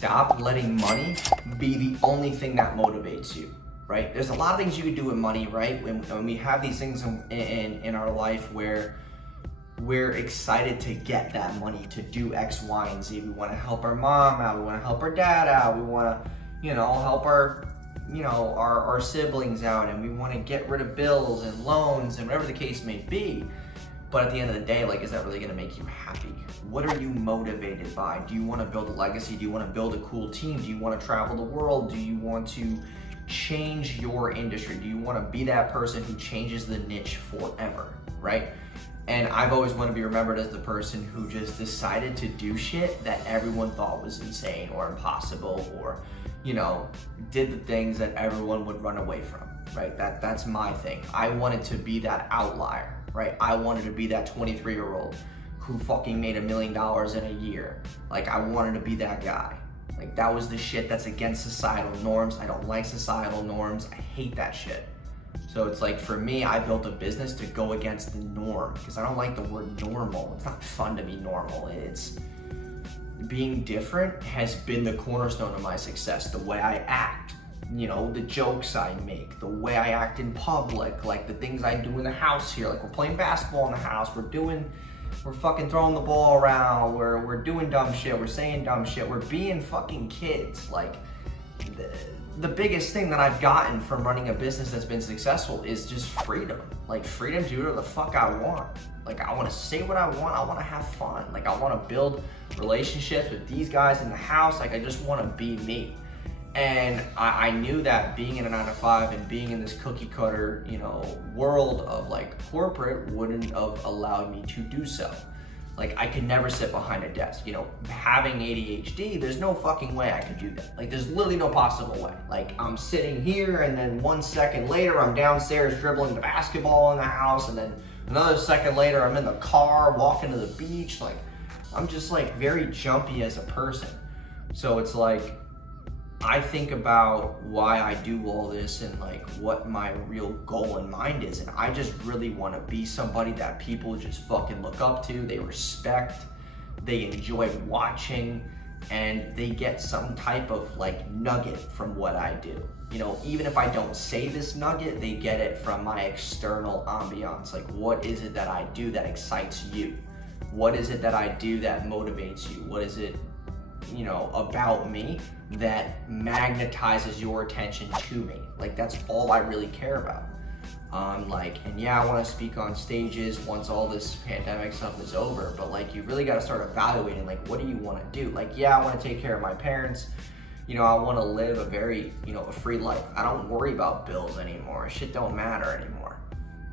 stop letting money be the only thing that motivates you, right? There's a lot of things you can do with money, right? When we have these things in our life where we're excited to get that money to do X, Y, and Z. We want to help our mom out. We want to help our dad out. We want to, help our siblings out, and we want to get rid of bills and loans and whatever the case may be. But at the end of the day, like, is that really going to make you happy? What are you motivated by? Do you want to build a legacy? Do you want to build a cool team? Do you want to travel the world? Do you want to change your industry? Do you want to be that person who changes the niche forever, right? And I've always wanted to be remembered as the person who just decided to do shit that everyone thought was insane or impossible, or, did the things that everyone would run away from, right? That's my thing. I wanted to be that outlier, right? I wanted to be that 23-year-old who fucking made $1 million in a year. Like, I wanted to be that guy. Like, that was the shit that's against societal norms. I don't like societal norms. I hate that shit. So it's like, for me, I built a business to go against the norm, because I don't like the word normal. It's not fun to be normal. It's being different has been the cornerstone of my success. The way I act, the jokes I make, the way I act in public, like the things I do in the house here. Like, we're playing basketball in the house, we're fucking throwing the ball around, we're doing dumb shit, we're saying dumb shit, we're being fucking kids. Like, the biggest thing that I've gotten from running a business that's been successful is just freedom. Like, freedom to do whatever the fuck I want. Like, I want to say what I want. I want to have fun. Like, I want to build relationships with these guys in the house. Like, I just want to be me. And I knew that being in a 9-to-5 and being in this cookie cutter, world of like corporate wouldn't have allowed me to do so. Like, I could never sit behind a desk. Having ADHD, there's no fucking way I could do that. Like, there's literally no possible way. Like, I'm sitting here, and then 1 second later, I'm downstairs dribbling the basketball in the house, and then another second later, I'm in the car walking to the beach. Like, I'm just like very jumpy as a person. So it's like, I think about why I do all this and like what my real goal in mind is. And I just really want to be somebody that people just fucking look up to, they respect, they enjoy watching, and they get some type of like nugget from what I do. Even if I don't say this nugget, they get it from my external ambiance. Like, what is it that I do that excites you? What is it that I do that motivates you? What is it, about me that magnetizes your attention to me? Like, that's all I really care about. And yeah, I want to speak on stages once all this pandemic stuff is over, but like, you really got to start evaluating, like, what do you want to do? Like, yeah, I want to take care of my parents. I want to live a very, a free life. I don't worry about bills anymore. Shit don't matter anymore.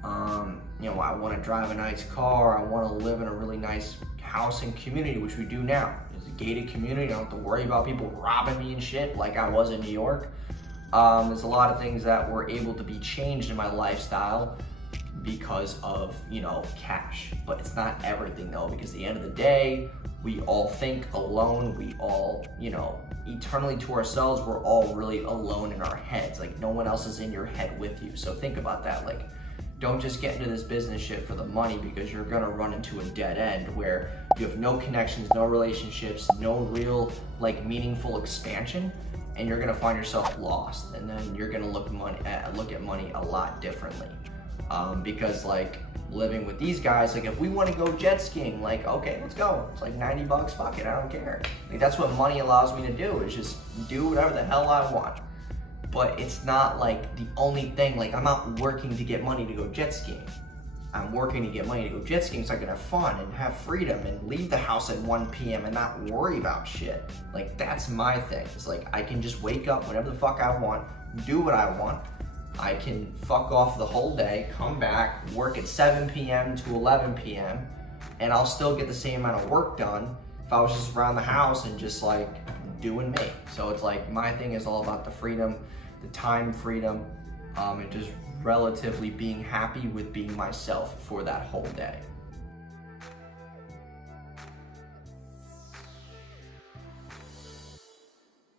I want to drive a nice car. I want to live in a really nice house and community, which we do now. It's a gated community. I don't have to worry about people robbing me and shit like I was in New York. There's a lot of things that were able to be changed in my lifestyle because of, cash. But it's not everything though, because at the end of the day, we all think alone. We all, eternally to ourselves, we're all really alone in our heads. Like, no one else is in your head with you. So think about that. Like, don't just get into this business shit for the money, because you're gonna run into a dead end where you have no connections, no relationships, no real like meaningful expansion, and you're gonna find yourself lost. And then you're gonna look at money a lot differently. Because like, living with these guys, like, if we want to go jet skiing, like, okay, let's go. It's like $90, fuck it, I don't care. Like, that's what money allows me to do, is just do whatever the hell I want. But it's not like the only thing. Like, I'm not working to get money to go jet skiing. I'm working to get money to go jet skiing so I can have fun and have freedom and leave the house at 1 p.m. and not worry about shit. Like, that's my thing. It's like, I can just wake up whenever the fuck I want, do what I want. I can fuck off the whole day, come back, work at 7 p.m. to 11 p.m. and I'll still get the same amount of work done if I was just around the house and just like doing me. So it's like, my thing is all about the freedom, the time freedom, and just relatively being happy with being myself for that whole day.